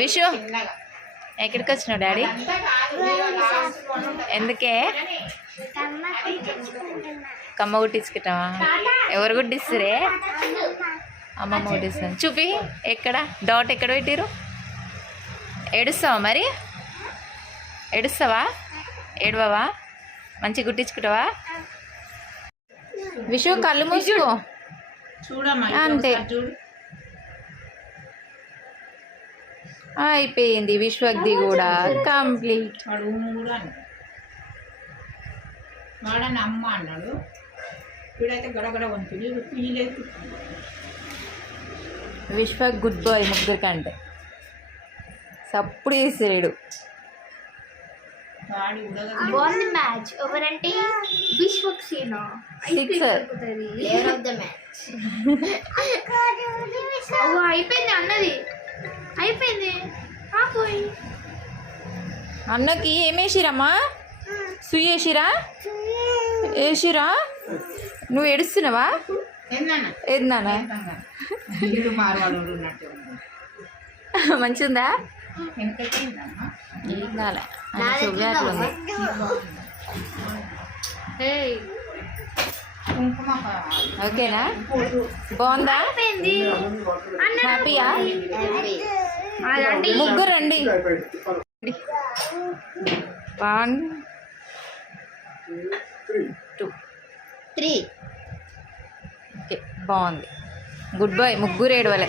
విషు ఎక్కడికి వచ్చినావు డాడీ? ఎందుకే? కమ్మ కుట్టించుకుంటావా? ఎవరు కుట్టిస్తురే? అమ్మమ్మ కుట్టిస్తాను. చూపి ఎక్కడ డాట్ ఎక్కడ పెట్టిరు? ఏడుస్తావా మరి? ఏడుస్తావా? ఏడవవా? మంచిగా కుట్టించుకుంటావా? విషు కళ్ళు మూసుకో. అంతే అయిపోయింది. విశ్వక్ది కూడా కంప్లీట్. వాడని అమ్మ అన్నాడు. వీడైతే గడగడ వంతుడు లేదు. విశ్వక్ గుడ్ బాయ్ ముగ్గురు కంటే సప్పుడు చేసాడు. బాగుంది మ్యాచ్. ఎవరంటే విశ్వక్ సేనా sixer player of the match. అయిపోయింది అన్నది, అయిపోయింది. అన్నకి ఏమేసిరమ్మా? సుయేసిరా? వేసిరా? నువ్వు ఏడుస్తున్నావా? ఏందన్నా మంచిగుందా? ఏం కాలే చూపేట్లుంది. ఓకేనా? బాగుందా? హ్యాపీయా? ముగ్గురు రండి. 1 2 3. ఓకే బాగుంది. Good boy. ముగ్గురు ఏడవలే.